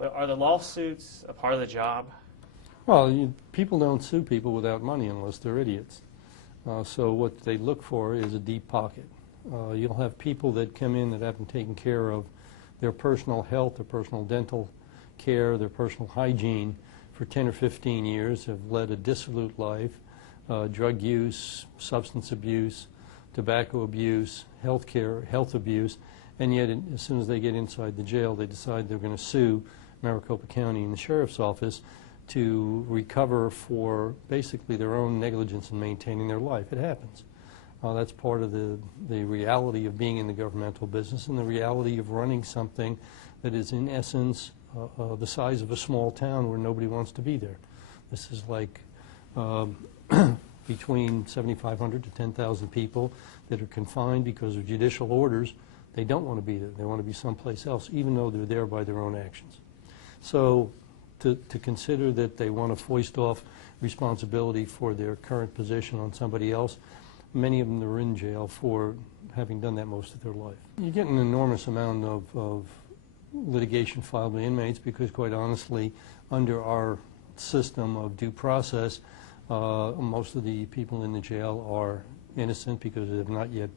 But are the lawsuits a part of the job? Well, people don't sue people without money unless they're idiots. So what they look for is a deep pocket. You'll have people that come in that haven't taken care of their personal health, their personal dental care, their personal hygiene for 10 or 15 years, have led a dissolute life, drug use, substance abuse, tobacco abuse, health abuse, and yet as soon as they get inside the jail, they decide they're going to sue Maricopa County and the Sheriff's Office to recover for basically their own negligence in maintaining their life. It happens. That's part of the reality of being in the governmental business and the reality of running something that is in essence the size of a small town where nobody wants to be there. This is like between 7,500 to 10,000 people that are confined because of judicial orders. They don't want to be there. They want to be someplace else, even though they're there by their own actions. So to consider that they want to foist off responsibility for their current position on somebody else, many of them are in jail for having done that most of their life. You get an enormous amount of litigation filed by inmates because, quite honestly, under our system of due process, most of the people in the jail are innocent because they have not yet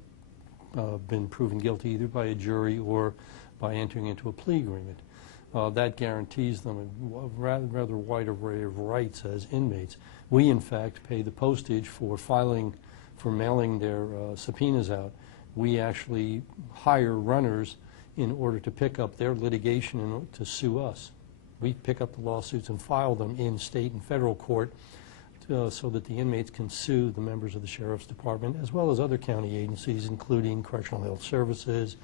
been proven guilty either by a jury or by entering into a plea agreement. That guarantees them a rather wide array of rights as inmates. We, in fact, pay the postage for mailing their subpoenas out. We actually hire runners in order to pick up their litigation and to sue us. We pick up the lawsuits and file them in state and federal court so that the inmates can sue the members of the Sheriff's Department as well as other county agencies, including Correctional Health Services,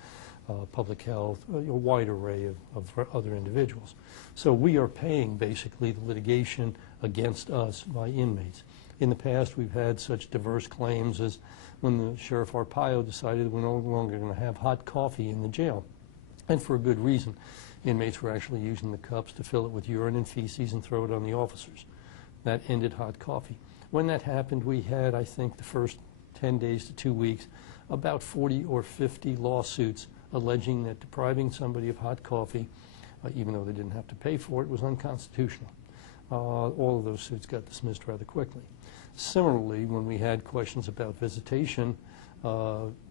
public health, a wide array of other individuals. So we are paying basically the litigation against us by inmates. In the past, we've had such diverse claims as when the Sheriff Arpaio decided we're no longer going to have hot coffee in the jail, and for a good reason. Inmates were actually using the cups to fill it with urine and feces and throw it on the officers. That ended hot coffee. When that happened, we had, I think, the first 10 days to 2 weeks, about 40 or 50 lawsuits alleging that depriving somebody of hot coffee, even though they didn't have to pay for it, was unconstitutional. All of those suits got dismissed rather quickly. Similarly, when we had questions about visitation,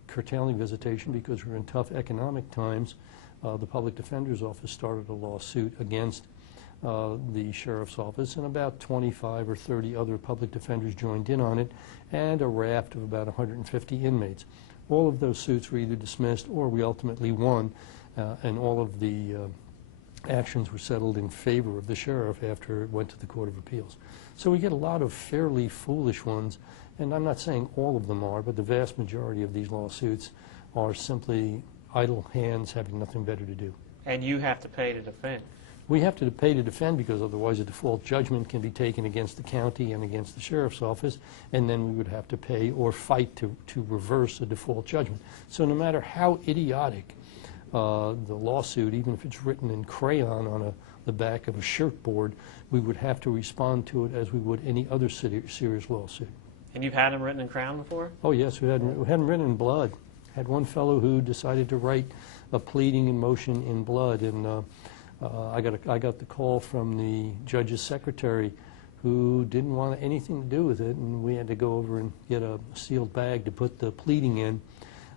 curtailing visitation because we're in tough economic times, the Public Defender's Office started a lawsuit against the Sheriff's Office, and about 25 or 30 other public defenders joined in on it, and a raft of about 150 inmates. All of those suits were either dismissed or we ultimately won, and all of the actions were settled in favor of the sheriff after it went to the Court of Appeals. So we get a lot of fairly foolish ones, and I'm not saying all of them are, but the vast majority of these lawsuits are simply idle hands having nothing better to do. And you have to pay to defend. We have to pay to defend because otherwise a default judgment can be taken against the county and against the Sheriff's Office, and then we would have to pay or fight to reverse a default judgment. So no matter how idiotic the lawsuit, even if it's written in crayon on the back of a shirt board, we would have to respond to it as we would any other serious lawsuit. And you've had them written in crayon before? Oh yes, we had them written in blood. Had one fellow who decided to write a pleading in motion in blood, and I got the call from the judge's secretary who didn't want anything to do with it, and we had to go over and get a sealed bag to put the pleading in,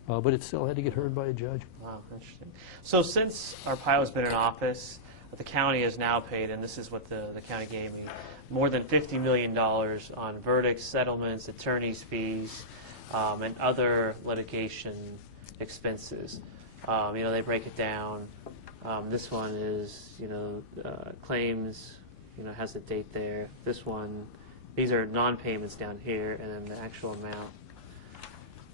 but it still had to get heard by a judge. Wow, interesting. So since Arpaio's been in office, the county has now paid, and this is what the county gave me, more than $50 million on verdicts, settlements, attorney's fees, and other litigation expenses. They break it down. This one is, claims, has a date there. This one, these are non-payments down here, and then the actual amount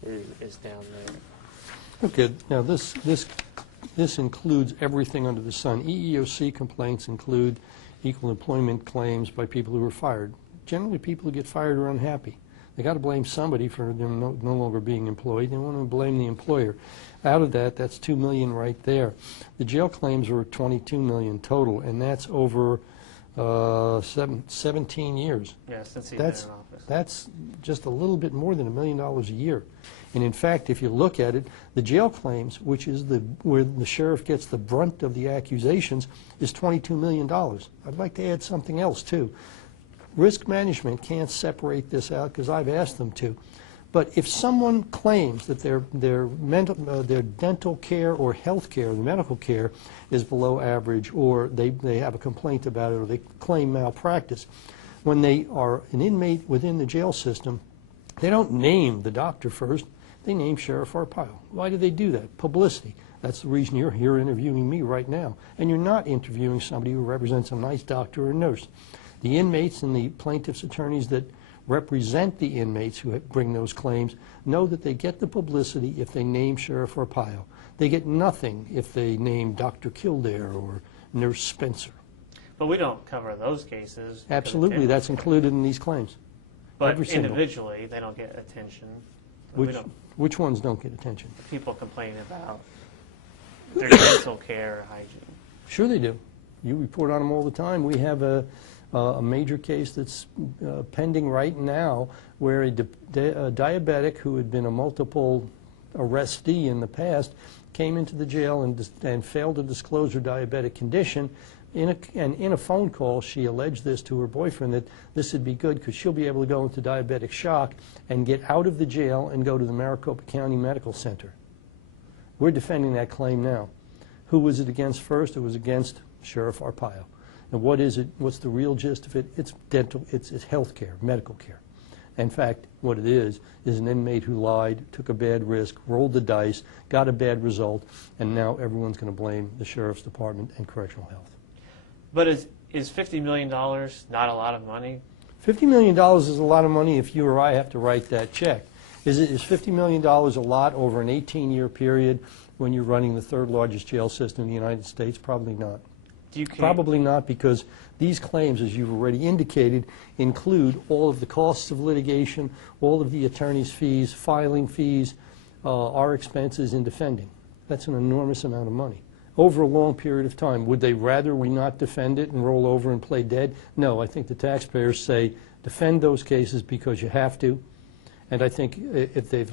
is down there. Okay, now this includes everything under the sun. EEOC complaints include equal employment claims by people who were fired. Generally, people who get fired are unhappy. They got to blame somebody for them no longer being employed. They want to blame the employer. Out of that, that's $2 million right there. The jail claims are $22 million total, and that's over 17 years. Yeah, since he's been in office. That's just a little bit more than $1 million a year. And in fact, if you look at it, the jail claims, which is where the sheriff gets the brunt of the accusations, is $22 million. I'd like to add something else, too. Risk management can't separate this out because I've asked them to. But if someone claims that their dental care or health care, the medical care, is below average, or they have a complaint about it, or they claim malpractice, when they are an inmate within the jail system, they don't name the doctor first. They name Sheriff Arpaio. Why do they do that? Publicity. That's the reason you're here interviewing me right now. And you're not interviewing somebody who represents a nice doctor or nurse. The inmates and the plaintiff's attorneys that represent the inmates who bring those claims know that they get the publicity if they name Sheriff Arpaio. They get nothing if they name Dr. Kildare or Nurse Spencer. But we don't cover those cases. Absolutely, that's included in these claims. But individually, they don't get attention. Which ones don't get attention? People complaining about their dental care, hygiene. Sure they do. You report on them all the time. We have a major case that's pending right now where a diabetic who had been a multiple arrestee in the past came into the jail and failed to disclose her diabetic condition. In a phone call, she alleged this to her boyfriend, that this would be good because she'll be able to go into diabetic shock and get out of the jail and go to the Maricopa County Medical Center. We're defending that claim now. Who was it against first? It was against Sheriff Arpaio. And what is it? What's the real gist of it? It's dental, it's health care, medical care. In fact, what it is an inmate who lied, took a bad risk, rolled the dice, got a bad result, and now everyone's going to blame the Sheriff's Department and Correctional Health. But is $50 million not a lot of money? $50 million is a lot of money if you or I have to write that check. Is $50 million a lot over an 18-year period when you're running the third largest jail system in the United States? Probably not. Probably not, because these claims, as you've already indicated, include all of the costs of litigation, all of the attorney's fees, filing fees, our expenses in defending. That's an enormous amount of money over a long period of time. Would they rather we not defend it and roll over and play dead? No, I think the taxpayers say defend those cases because you have to. And I think if they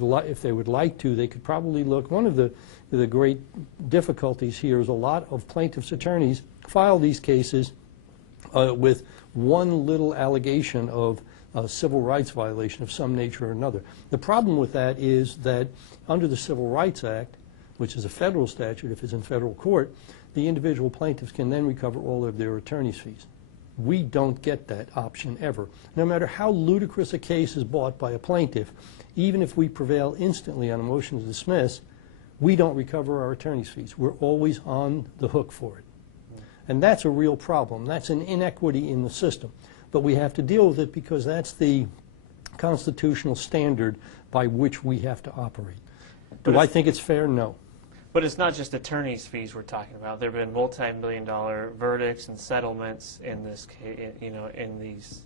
would like to, they could probably look. One of the great difficulties here is a lot of plaintiffs' attorneys file these cases with one little allegation of a civil rights violation of some nature or another. The problem with that is that under the Civil Rights Act, which is a federal statute, if it's in federal court, the individual plaintiffs can then recover all of their attorney's fees. We don't get that option ever. No matter how ludicrous a case is brought by a plaintiff, even if we prevail instantly on a motion to dismiss, we don't recover our attorney's fees. We're always on the hook for it. And that's a real problem. That's an inequity in the system. But we have to deal with it because that's the constitutional standard by which we have to operate. Do I think it's fair? No. But it's not just attorney's fees we're talking about. There have been multi-million-dollar verdicts and settlements in this case, in these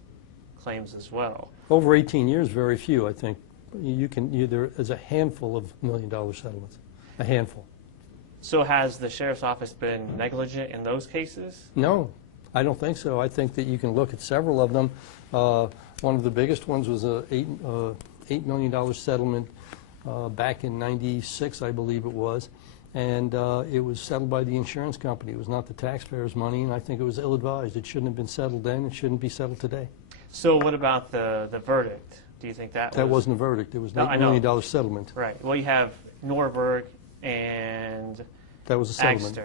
claims as well. Over 18 years, very few, I think. There is a handful of million-dollar settlements, a handful. So has the Sheriff's Office been negligent in those cases? No, I don't think so. I think that you can look at several of them. One of the biggest ones was a $8 million settlement back in '96, I believe it was. And it was settled by the insurance company. It was not the taxpayers' money, and I think it was ill-advised. It shouldn't have been settled then. It shouldn't be settled today. So what about the verdict? Do you think that wasn't a verdict. It was an $8 million settlement. Right. Well, you have Norberg and that was a settlement.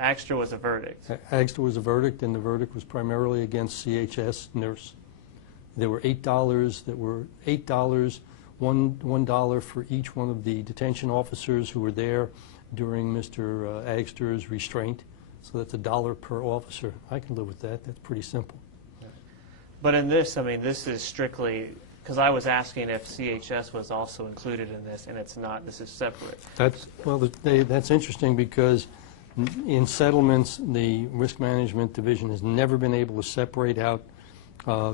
Agster was a verdict. Agster was a verdict, and the verdict was primarily against CHS nurse. There were $8 that were $8, $1 for each one of the detention officers who were there during Mr. Agster's restraint. So that's $1 per officer. I can live with that. That's pretty simple. But in this, I mean, this is strictly, because I was asking if CHS was also included in this, and it's not. This is separate. That's interesting because in settlements, the Risk Management Division has never been able to separate out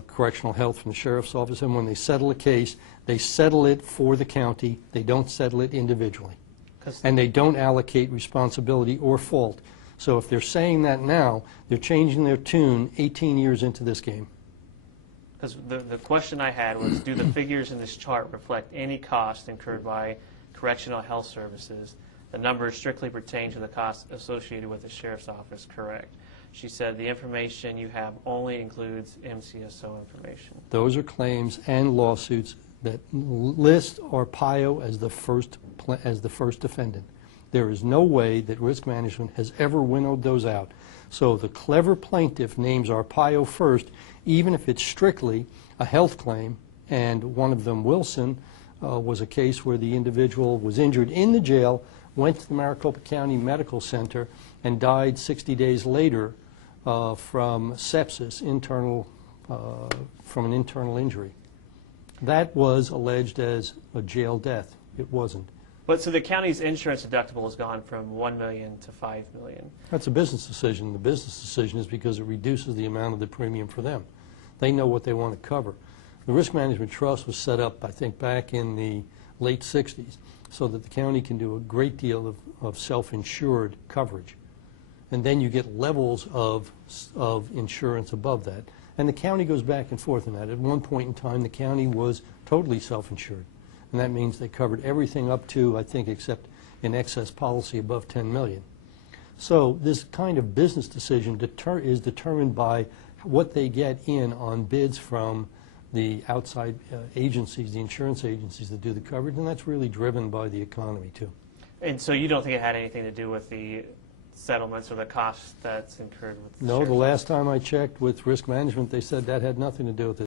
correctional health from the Sheriff's Office. And when they settle a case, they settle it for the county. They don't settle it individually. And they don't allocate responsibility or fault. So if they're saying that now, they're changing their tune 18 years into this game. Because the question I had was, do the figures in this chart reflect any cost incurred by correctional health services? The numbers strictly pertain to the costs associated with the sheriff's office, correct? She said the information you have only includes MCSO information. Those are claims and lawsuits that list Arpaio as the first defendant. There is no way that risk management has ever winnowed those out. So the clever plaintiff names Arpaio first, even if it's strictly a health claim, and one of them, Wilson, was a case where the individual was injured in the jail, went to the Maricopa County Medical Center, and died 60 days later from sepsis, from an internal injury. That was alleged as a jail death. It wasn't. But so the county's insurance deductible has gone from $1 million to $5 million. That's a business decision. The business decision is because it reduces the amount of the premium for them. They know what they want to cover. The Risk Management Trust was set up, I think, back in the late 60s so that the county can do a great deal of self-insured coverage. And then you get levels of insurance above that. And the county goes back and forth in that. At one point in time, the county was totally self-insured. And that means they covered everything up to, I think, except an excess policy above $10 million. So this kind of business decision is determined by what they get in on bids from the outside agencies, the insurance agencies that do the coverage, and that's really driven by the economy, too. And so you don't think it had anything to do with the settlements or the costs that's incurred with the No, the sheriff's last time I checked with risk management, they said that had nothing to do with it.